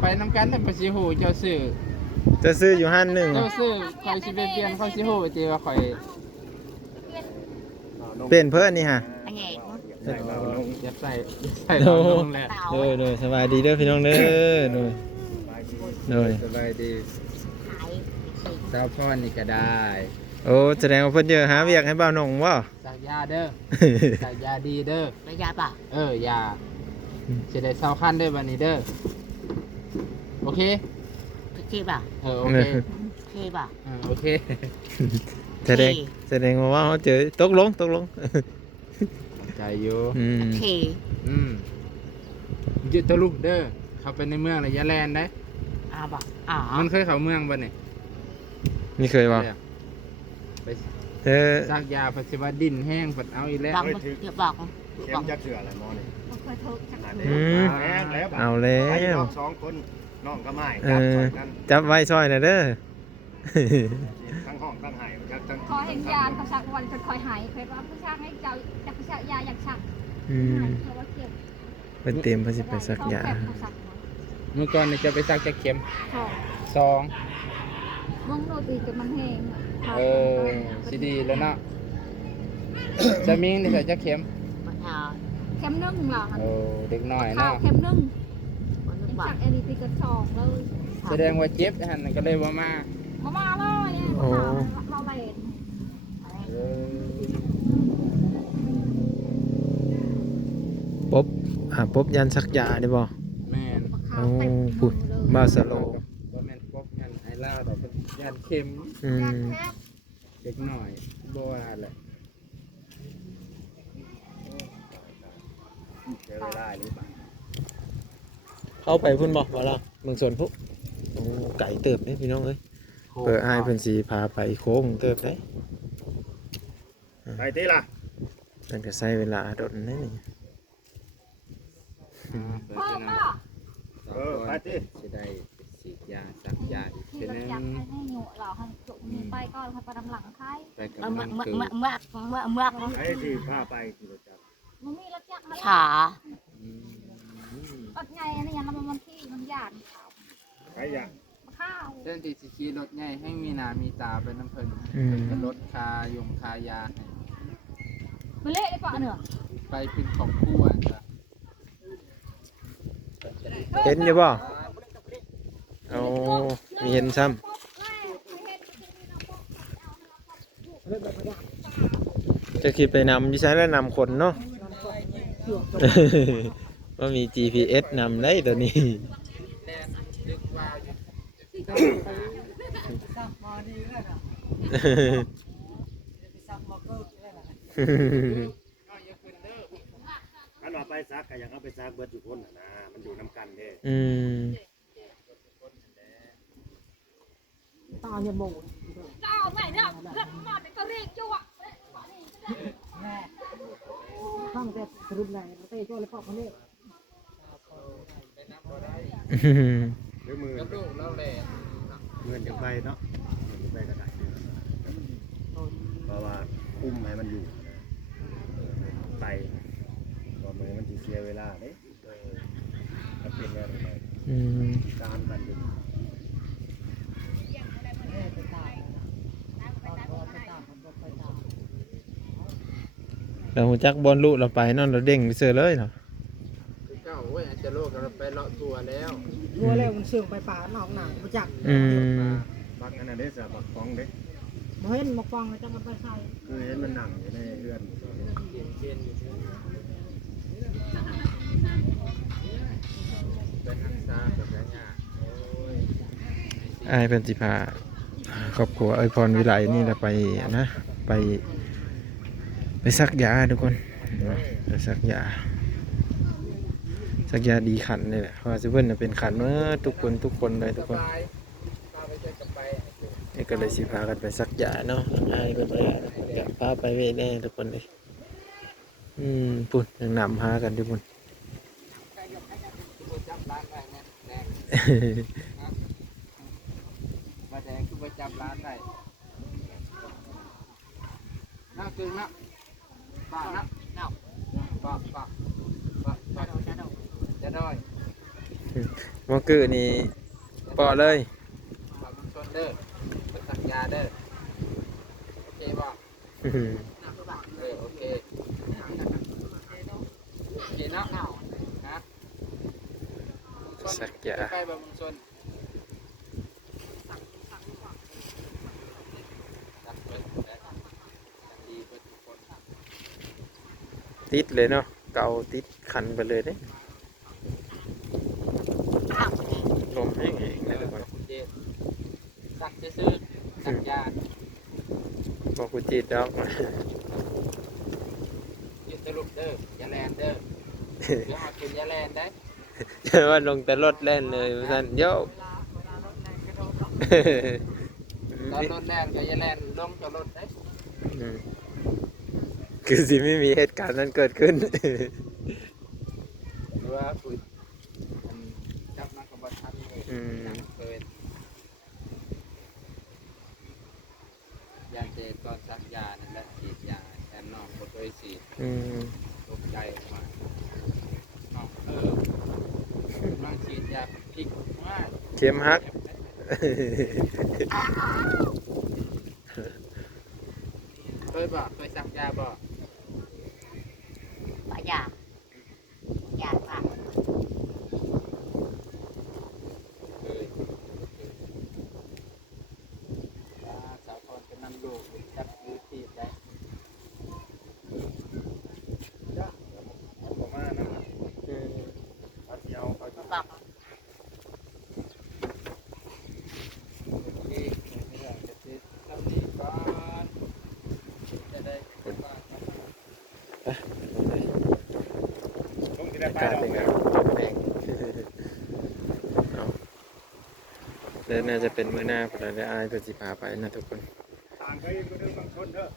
ไปน้ำกันแต่ประสิหูเจ้าซื้ออยู่ห้านหนึ่งเจ้าซื้อคอยสิไปเปลี่ยนเขาสิหูจีว่าคอย เปลี่ยนเพื่อนนี่ฮะ อันใหญ่ ยัดใส่ตอนลงแหละ โดยสบายดีเด้อพี่น้องเด้อโดย สบายดี ขาย เจ้าพ่อนี่ก็ได้ โอ้แสดงว่าเพิ่นเยอะหาเวียกให้บ่าวหนงบ่ สักยาเด้อสักยาดีเด้อ ระยะป่ะ ยาจะได้เศร้าขั้นเด้อวันนี้เด้อโอเค ใช่ป่ะ โอเค ใช่ป่ะ โอเค แสดงว่าเขาเจอตกลง ใจอยู่ โอเค ยึดตัวลูกเด้อเข้าไปในเมืองเลยยะแลนได้ ป่ะมันเคยเข้าเมืองบ่เนี่ย นี่เคยบ่ ไป ซั กยาปัสสาวะดินแห้งปัดเอาอีกแล้ว บอกเดี๋ยวบอก เข้มจักเสืออะไรมอนี่ แม่แล้วเอาแล้ว สองคนน้องก็ไม่ จับไว้ซอยหน่อยเด้อ ทั้งห้องทั้งไห้ทั้ง ขอเห็นยาเขาชักวันคอยหายเคยว่าผู้ชักให้เจ้าจะผู้ชักยาอยากชักเขาว่าเก็บ เป็นเต็มเพิ่นสิไปซักยา เมื่อก่อนนี่จะไปซักจะเข็ม สอง 2 มึงโนตีจะมันแห้ง สิดีแล้วเนาะจะมิงนี่ใส่จะเข็ม เข็มนึ่งหรอ เด็กน้อย ข้าว เนาะ เข็มนึ่งชักเอลิติกระชองเลย แสดงว่าเจ็บหั่นก็เลยว่ามา มาเลยเราเล่น ป๊บยันซักยาได้บ่ แม่น ข้าวเต็ม บ้าสโล บ่แม่นปกหั่นไอ้ลาวดอกเป็นยานเข็ม เด็กน้อยบ่ว่าแหละ เจอเวลาหรือเปล่า เข้าไปพุ่นบ่บ่ล่ะเมืองสวนพุโอ้ไก่เติบเด้พี่น้องเอ้ยเปิดอ้ายเพิ่นสิพาไปโค้งเติบได้ ไปที่ล่ะ มันก็ใช้เวลาโดนนั่นนี่ พ่อป่ะ ไปที่ สิได้ฉีดยาซักยาอีก ที่ ที เรา นึง อยากให้หนูเราให้จุกมีไปก่อนเขาไปดำหลังใคร ไปกับ เมื่ มั อน คือ ไอ้ที่พาไปที่เราจับ มันมีรถจักร ขา รถไงอันนี้ยังมันที่มันหยาด ใครอยาก ข้าว เส้นที่สิขี่รถใหญ่ให้มีหน้ามีตาเป็นน้ำเพิ่นเป็นรถคายงคายาให้ ไปเละได้ปะเนอะ ไปเป็นของคู่อ่ะจ้ะ เห็นอยู่บ่เอามีเห็นซ้ำจะคิดไปนำดิฉันแล้วนำคนเนาะ ว่ามี GPS นำได้ตัวนี้ ถ้าเราไปซักก็อยากเอาไปซักเบิร์ดอยู่คนนะมันอยู่น้ำกันเด้ เจ้าไหนเนี่ยเรื่องหมดก็เรียกจุ๊ะ ข้างแต่สรุปไหนเตะโจ้เลยพ่อเขาเนี่ย หรือมือ กับลูกเราแหละ เงินจะไปเนาะเงินจะไปก็ได้เพราะว่าคุ้มให้มันอยู่ไปก็มือมันจะเสียเวลาเด้ถ้าเป็นแล้วไปตามกันอยู่ เราหูจักบอลลูกเราไปนั่นเราเด้งไปเสือเลยเนาะ คือเจ้าเว้ยอาจจะโลกเราไปเลาะทัวร์แล้ว รัวแล้วมันเสื่อมไปป่าหนองหนังมาจาก บักอันนั้นเด้สบักฟองเด้ มาเห็นมาฟังแล้วจะมาไปใส่ คือเห็นมันหนังอยู่ในเรือน เป็นนักศึกษาแบบนี้ ไอ้เป็นสิพาครอบครัวไอพรวิไลนี่แหละไปนะไปซักยาทุกคนไปซักยาดีขันนี่แหละเพราะว่าซิเบิ้ลเป็นขันเมื่อทุกคนเลยทุกคนนี่ก็เลยสิพากันไปซักยาเนาะไอ้เป็นไปอยากพาไปเวทแน่ทุกคนเลยปุ่นยังนำพากันทุกคน มาแดงคือไปจับร้านได้น่าตึงนะป้านะป้าจะได้ มอกือนี่ปอเลย ฝากชนเด้อไปสักยาเด้อโอเคบ่โอเคโอเคเนาะฮะ สักยา ใกล้บ่มึงชนสักเบิดดีเบิดทุกคน ติดเลยเนาะเกาติดขันไปเลยเด้ อ้าว ลมแห้งๆเลยทุกคน เจ็ดสักซื้อสักยา บอกกูจีดดอก ยืดสรุปเด้ออย่าแลนเด้อเดี๋ยวเอากินอย่าแลนได้ จะว่าลงแต่รถแล่นเลยท่านโยก ตอนรถแลนก็อย่าแลนลงจากรถได้ คือสิไม่มีเหตุการณ์นั้นเกิดขึ้น หรือว่าคุยจับนักกบฏทันเลยเคยยาเจตอนซักยานั่นแหละฉีดยาแอนนอนบนตัวฉีดตกใจออกมาน้องนั่งฉีดยาพลิกมาก เข็มฮัก เคยบอกเคยซักยาบอก ปะยาปะ เคยสาวพรกำนันลูกจับยืดฉีดได้ ผมมานะเอาเที่ยวเอา มาบอก ที่ไม่อยากจะซื้อลำนี้ก่อนจะได้ก่อน ผมจะได้ไป กา แล้ ร ว เป็นไงเอาแล้วน่าจะเป็นมื้อหน้าพอได้อายเพื่อสิพาไปนะทุกคน ต่างกันก็เรื่องบางคนเถอะ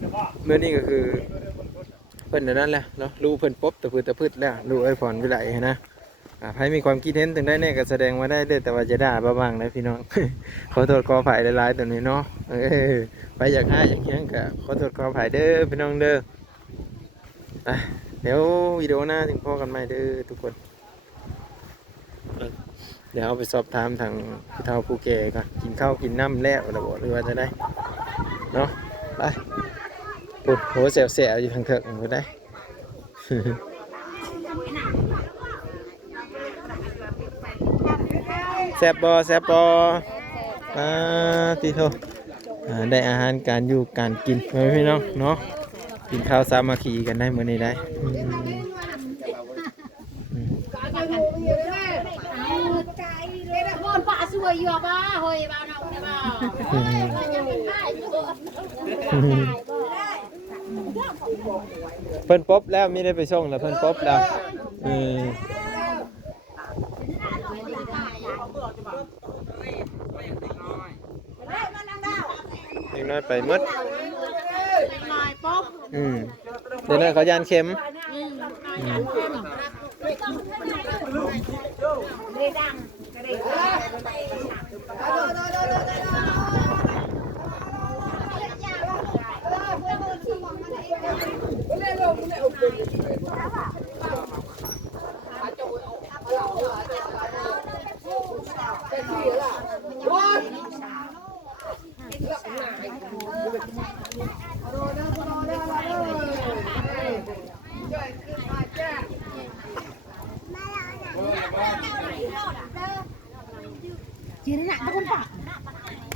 จะว่า เมื่อนี้ก็คือ ก็เรื่องบางคน เพิ่นเดี๋ยวนั้นแหละเนาะรู้เพิ่นปบตะพืดแล้วรู้ไอ้พรวิไลนะใครมีความคิดเห็นถึงได้เนี่ยก็แสดงมาได้เด้อแต่ว่าจะด่าบ้างนะพี่น้อง ขอโทษขออภัยหลายๆตัวนี้เนาะไปอยากให้อยากเฮียงก็ขอโทษขออภัยเด้อพี่น้องเด้อเดี๋ยววิดีโอหน้าถึงพ่อกันใหม่เด้อทุกคนเดี๋ยวเอาไปสอบถามทางผู้เฒ่าผู้แก่ก่อนกินข้าวกินน้ำแล้วระบบหรือว่าจะได้เนาะไปปุ๊บโหเสียวๆอยู่ทางเถิกไปได้ แซบบอทีโทได้อาหารการอยู่การกินไหมพี่น้องเนาะกินข้าวสามัคคีกันได้มื้อนี้ได้เพิ่นป๊บแล้วไม่ได้ไปส่งแล้วเพิ่นป๊บแล้วเด็กน้อยไปหมดเดี๋ยวนั้นเขายานเข็ม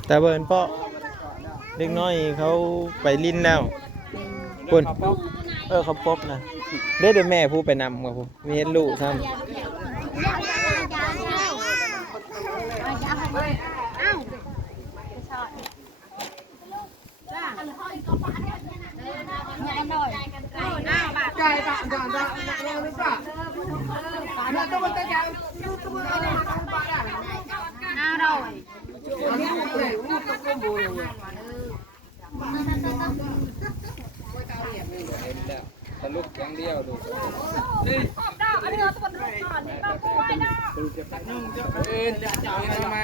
แต่เบิร์นเปาะเด็กน้อยเขาไปลิ้นแล้วคุณเขาพบนะเดี๋ยวแม่ผู้ไปนำกับผมมีเห็นลูกซ้ำสรุปอย่างเดียวดูทำไม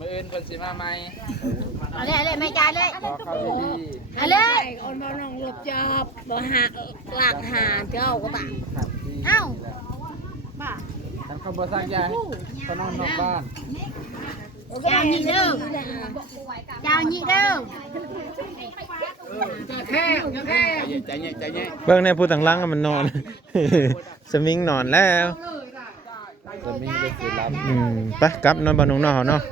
มือ อื่นคนสิมาใหม่ เอาเลยไม่จานเลย รอเข้าดี เอาเลย คนมาลองหลบจอบบ่หาหลักหาเจ้าก็ตา ๆขับดี เอ้า บ้า ท่านเขาบ่ซักยาให้เขานอนนอกบ้าน เจ้านี่เด้อเจ้านี่เด้อ ใจเย็นใจเย็น เบิ่งในผู้ต่างหลังอะมันนอน สมิงนอนแล้ว จะมีก็คือรับ ไปกลับเนอนบ้านน้องเนาะเนาะ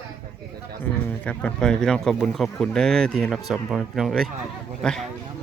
ครับก่อนไปพี่น้องขอบคุญขอบคุณเด้อที่รับชมพ่อแม่พี่น้องเอ้ยไป ไปน้ำ